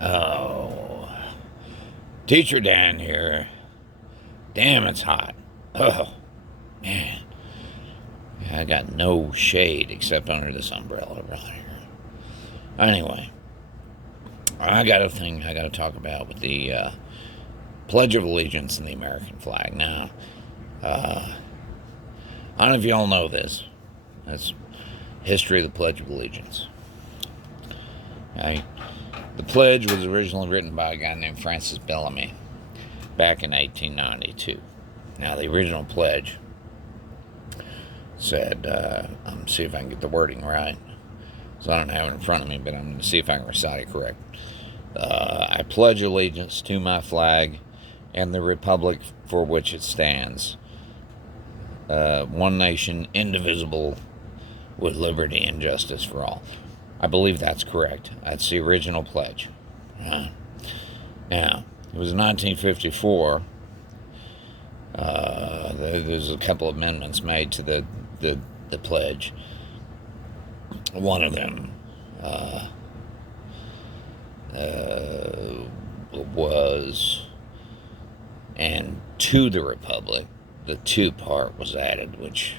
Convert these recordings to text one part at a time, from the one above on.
Oh, Teacher Dan here. Damn, it's hot. Oh, man. I got no shade except under this umbrella right here. Anyway, I got a thing I got to talk about with the Pledge of Allegiance and the American flag. Now, I don't know if you all know this. That's history of the Pledge of Allegiance. Okay? The pledge was originally written by a guy named Francis Bellamy back in 1892. Now, the original pledge said, I'm see if I can get the wording right. So I don't have it in front of me, but I'm going to see if I can recite it correct. I pledge allegiance to my flag and the republic for which it stands. One nation, indivisible, with liberty and justice for all. I believe that's correct. That's the original pledge. Now, it was 1954. There's a couple of amendments made to the pledge. One of them was, and to the republic, the to part was added, which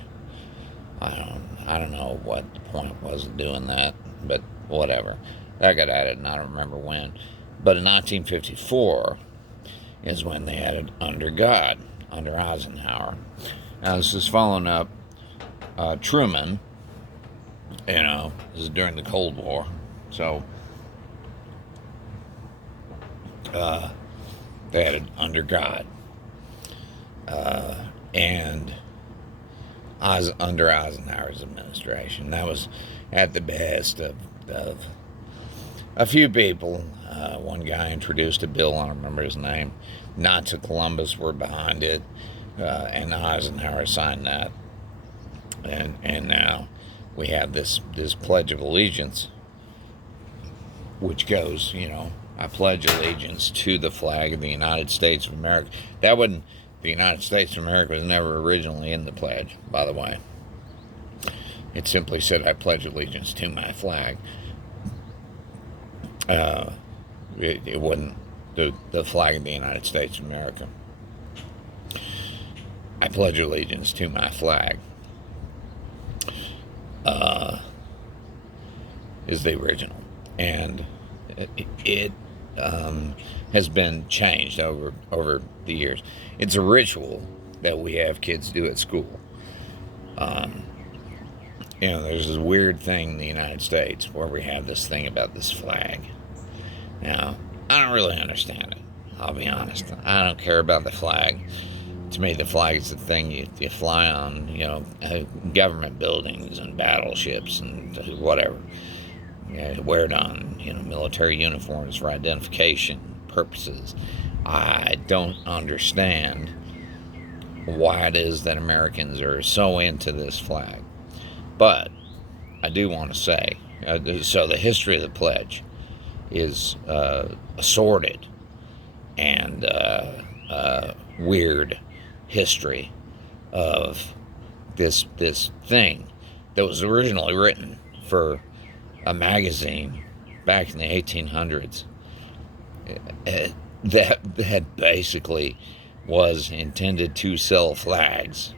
I don't know what the point was of doing that, but whatever. That got added, and I don't remember when. But in 1954 is when they added under God, under Eisenhower. Now, this is following up Truman. This is during the Cold War. So, they added under God. And under Eisenhower's administration. That was at the behest of a few people. One guy introduced a bill, I don't remember his name. Knights of Columbus were behind it, and Eisenhower signed that. And now we have this Pledge of Allegiance, which goes, I pledge allegiance to the flag of the United States of America. The United States of America was never originally in the pledge, by the way. It simply said, I pledge allegiance to my flag. It wasn't the flag of the United States of America. I pledge allegiance to my flag is the original. And it has been changed over the years. It's a ritual that we have kids do at school. There's this weird thing in the United States where we have this thing about this flag. Now, I don't really understand it. I'll be honest. I don't care about the flag. To me, the flag is the thing you fly on, government buildings and battleships and whatever. Wear it on, military uniforms for identification purposes. I don't understand why it is that Americans are so into this flag. But I do want to say, so the history of the pledge is sordid and weird history of this thing that was originally written for a magazine back in the 1800s that basically was intended to sell flags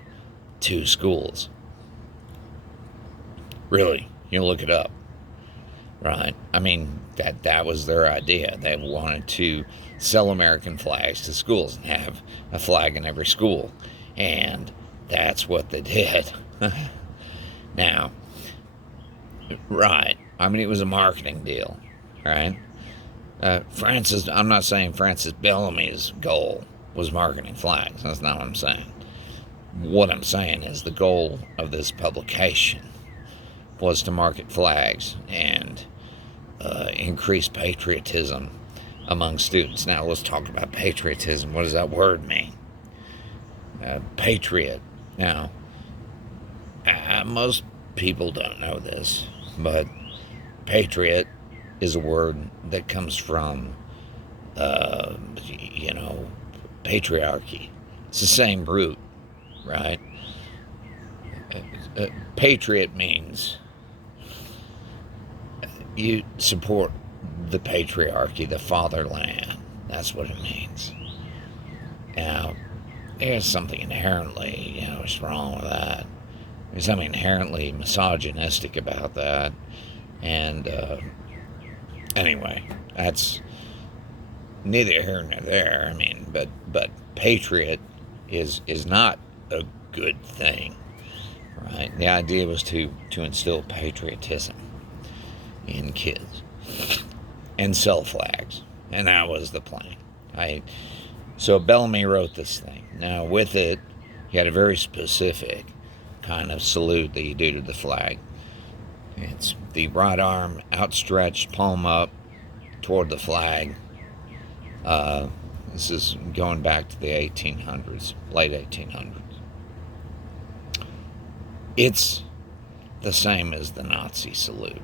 to schools. Really, you look it up, right? I mean, that was their idea. They wanted to sell American flags to schools and have a flag in every school, and that's what they did. Now, right, I mean, it was a marketing deal, right? I'm not saying Francis Bellamy's goal was marketing flags. That's not what I'm saying. What I'm saying is the goal of this publication was to market flags and increase patriotism among students. Now, let's talk about patriotism. What does that word mean? Patriot. Now, most people don't know this, but patriot is a word that comes from, patriarchy. It's the same root, right? Patriot means you support the patriarchy, the fatherland. That's what it means. Now, there's something inherently, what's wrong with that? There's something inherently misogynistic about that. And anyway, that's neither here nor there. I mean, but patriot is not a good thing, right? The idea was to instill patriotism in kids and sell flags, and that was the plan. So Bellamy wrote this thing. Now with it, he had a very specific kind of salute that you do to the flag. It's the right arm outstretched, palm up toward the flag. This is going back to the 1800s, late 1800s. It's the same as the Nazi salute.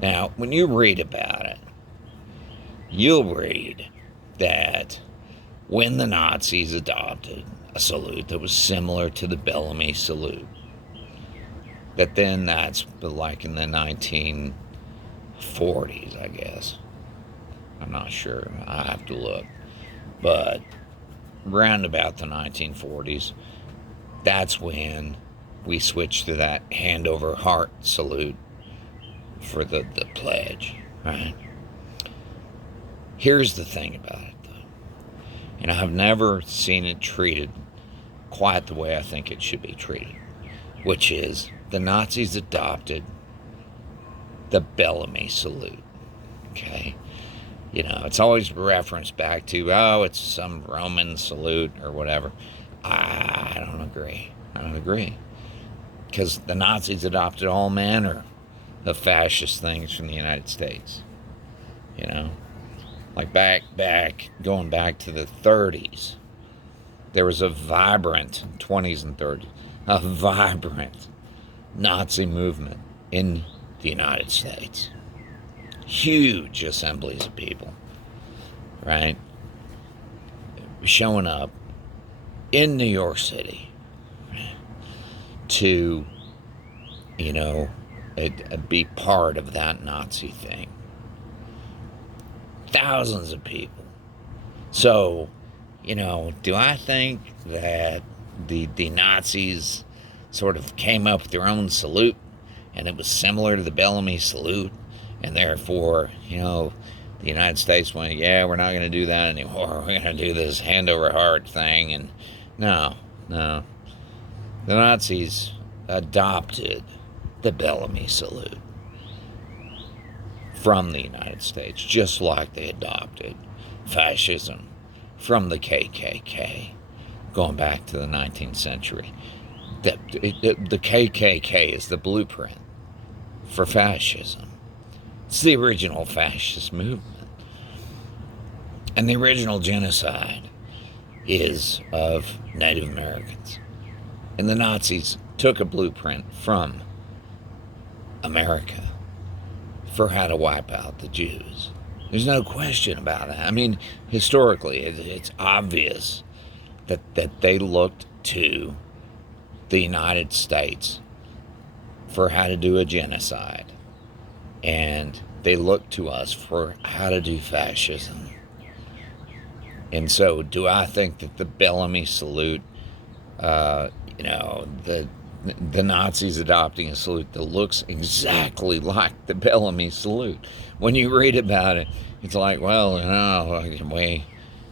Now, when you read about it, you'll read that when the Nazis adopted a salute that was similar to the Bellamy salute, that then that's like in the 1940s, I guess. I'm not sure. I have to look. But round about the 1940s, that's when we switched to that hand over heart salute for the pledge, right? Here's the thing about it, though. And I've never seen it treated quite the way I think it should be treated, which is the Nazis adopted the Bellamy salute, okay? It's always referenced back to, it's some Roman salute or whatever. I don't agree. Because the Nazis adopted all manner of fascist things from the United States. Like going back to the 30s, there was a vibrant, 20s and 30s, a vibrant Nazi movement in the United States. Huge assemblies of people, right? Showing up in New York City, right? To, be part of that Nazi thing. Thousands of people. So, do I think that the Nazis sort of came up with their own salute and it was similar to the Bellamy salute? And therefore, the United States went, yeah, we're not going to do that anymore. We're going to do this hand over heart thing. And no. The Nazis adopted the Bellamy salute from the United States, just like they adopted fascism from the KKK, going back to the 19th century. The KKK is the blueprint for fascism. It's the original fascist movement. And the original genocide is of Native Americans. And the Nazis took a blueprint from America for how to wipe out the Jews. There's no question about that. I mean, historically, it's obvious that they looked to the United States for how to do a genocide. And they look to us for how to do fascism. And so, do I think that the Bellamy salute, the Nazis adopting a salute that looks exactly like the Bellamy salute? When you read about it, it's like, well,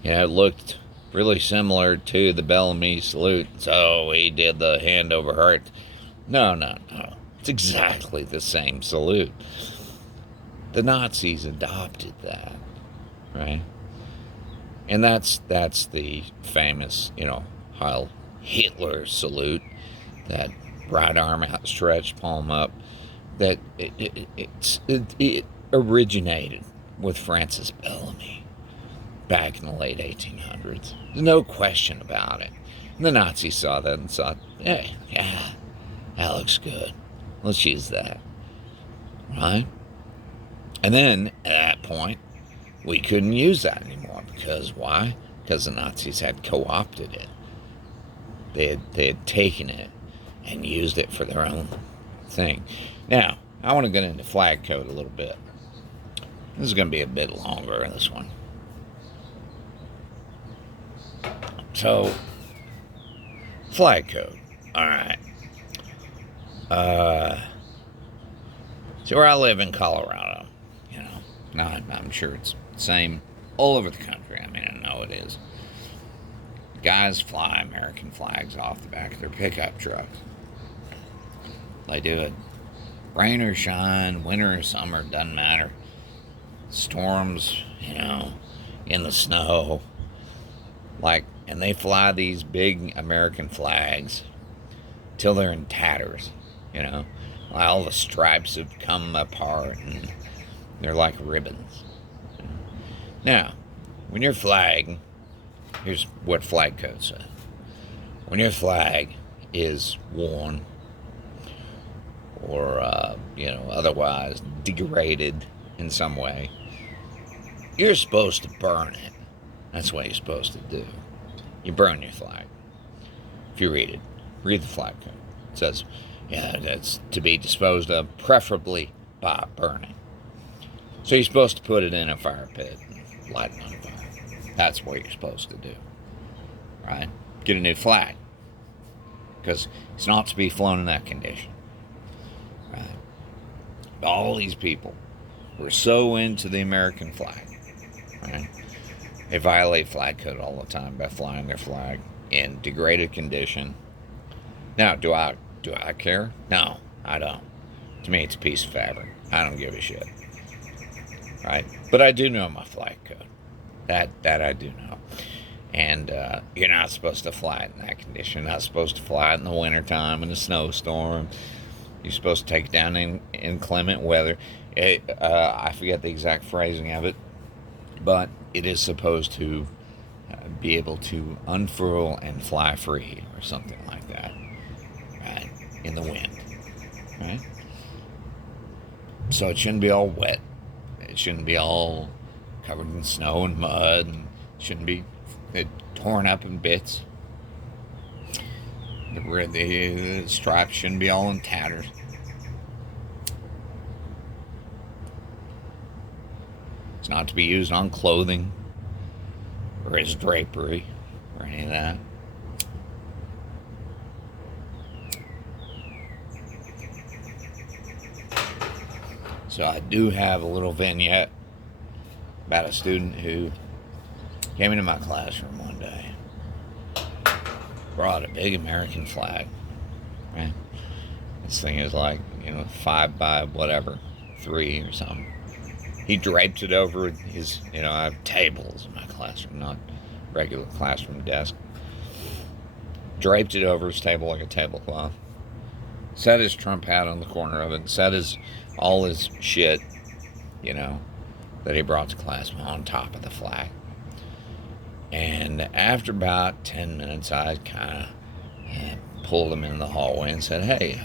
it looked really similar to the Bellamy salute, so we did the hand over heart. No. It's exactly the same salute. The Nazis adopted that, right? And that's the famous, Heil Hitler salute, that right arm outstretched, palm up, that it originated with Francis Bellamy back in the late 1800s. There's no question about it. And the Nazis saw that and thought, hey, yeah, that looks good. Let's use that, right? And then, at that point, we couldn't use that anymore. Because why? Because the Nazis had co-opted it. They had taken it and used it for their own thing. Now, I want to get into flag code a little bit. This is going to be a bit longer, this one. So, flag code. All right. So where I live in Colorado, I'm sure it's the same all over the country. I mean, I know it is. Guys fly American flags off the back of their pickup trucks. They do it. Rain or shine, winter or summer, doesn't matter. Storms, in the snow. And they fly these big American flags till they're in tatters, all the stripes have come apart and they're like ribbons. Now, when your flag, here's what flag code says. When your flag is worn or, otherwise degraded in some way, you're supposed to burn it. That's what you're supposed to do. You burn your flag. If you read the flag code. It says, that's to be disposed of, preferably by burning. So you're supposed to put it in a fire pit and light it on fire. That's what you're supposed to do. Right? Get a new flag. Because it's not to be flown in that condition. Right? All these people were so into the American flag. Right? They violate flag code all the time by flying their flag in degraded condition. Now, do I care? No, I don't. To me, it's a piece of fabric. I don't give a shit. Right? But I do know my flag code. That I do know. And you're not supposed to fly it in that condition. You're not supposed to fly it in the wintertime in a snowstorm. You're supposed to take it down in inclement weather. I forget the exact phrasing of it, but it is supposed to be able to unfurl and fly free or something like that, right, in the wind, right? So it shouldn't be all wet. It shouldn't be all covered in snow and mud, and it shouldn't be torn up in bits. The stripes shouldn't be all in tatters. It's not to be used on clothing or as drapery or any of that. So I do have a little vignette about a student who came into my classroom one day, brought a big American flag. Right? This thing is like, 5 by whatever, 3 or something. He draped it over his, I have tables in my classroom, not regular classroom desk. Draped it over his table like a tablecloth. Set his Trump hat on the corner of it. Set all his shit, that he brought to class on top of the flag. And after about 10 minutes, I kind of pulled him in the hallway and said, "Hey,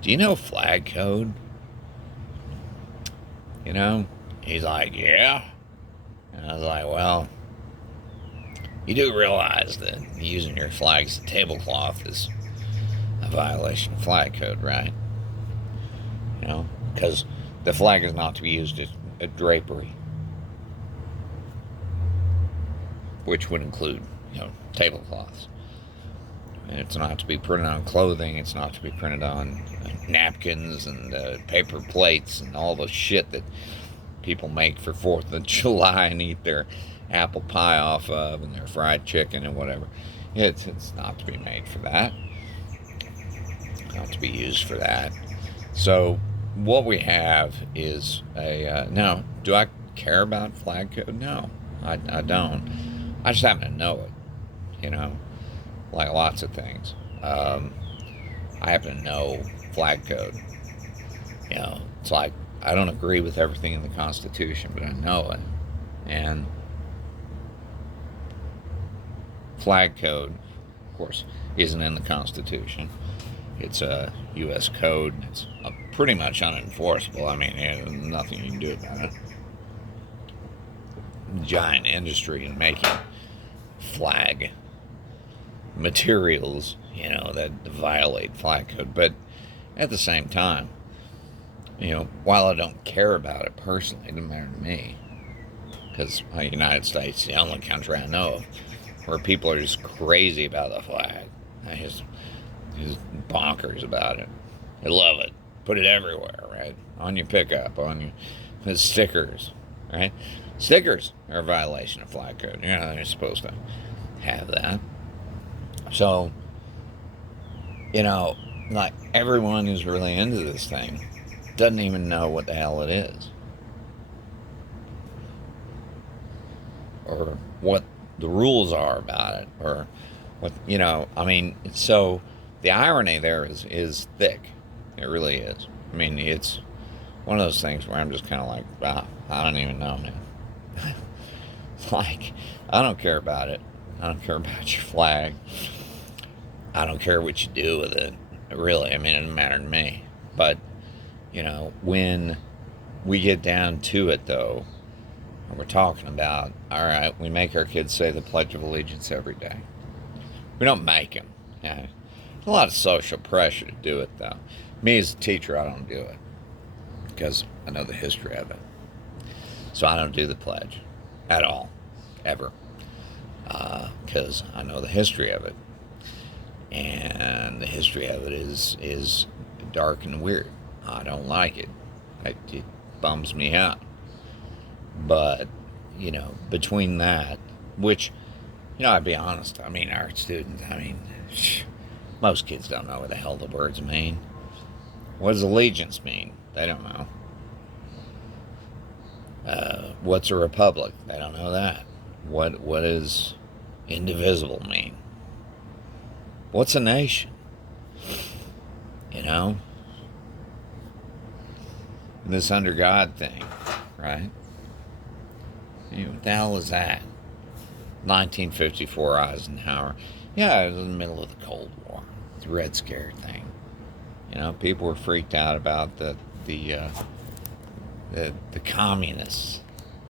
do you know flag code?" He's like, "Yeah." And I was like, "Well, you do realize that using your flag as a tablecloth is a violation of flag code, right?" Because the flag is not to be used as a drapery, which would include, tablecloths. And it's not to be printed on clothing. It's not to be printed on napkins and paper plates and all the shit that people make for 4th of July and eat their apple pie off of and their fried chicken and whatever. It's not to be made for that. Not to be used for that. So what we have is now, do I care about flag code? No, I don't. I just happen to know it, like lots of things. I happen to know flag code. It's like I don't agree with everything in the Constitution, but I know it. And flag code, of course, isn't in the Constitution. It's a U.S. code. It's pretty much unenforceable. I mean, there's nothing you can do about it. Giant industry in making flag materials, that violate flag code. But at the same time, While I don't care about it personally, it doesn't matter to me. Because the United States is the only country I know of where people are just crazy about the flag. Just bonkers about it. They love it. Put it everywhere, right? On your pickup, on your stickers, right? Stickers are a violation of flag code. You're supposed to have that. So, like everyone who's really into this thing doesn't even know what the hell it is. Or what the rules are about it. Or what, so the irony there is thick. It really is. I mean, it's one of those things where I'm just kind of like, wow, I don't even know, man. Like, I don't care about it. I don't care about your flag. I don't care what you do with it. Really, I mean, it doesn't matter to me. But, when we get down to it, though, and we're talking about, all right, we make our kids say the Pledge of Allegiance every day. We don't make them. There's a lot of social pressure to do it, though. Me as a teacher, I don't do it because I know the history of it. So I don't do the pledge at all, ever, because I know the history of it. And the history of it is dark and weird. I don't like it. It bums me out. But, between that, which, I'd be honest, I mean, our students, most kids don't know what the hell the words mean. What does allegiance mean? They don't know. What's a republic? They don't know that. What does indivisible mean? What's a nation? This under God thing, right? What the hell is that? 1954 Eisenhower. Yeah, it was in the middle of the Cold War. The Red Scare thing. People were freaked out about the communists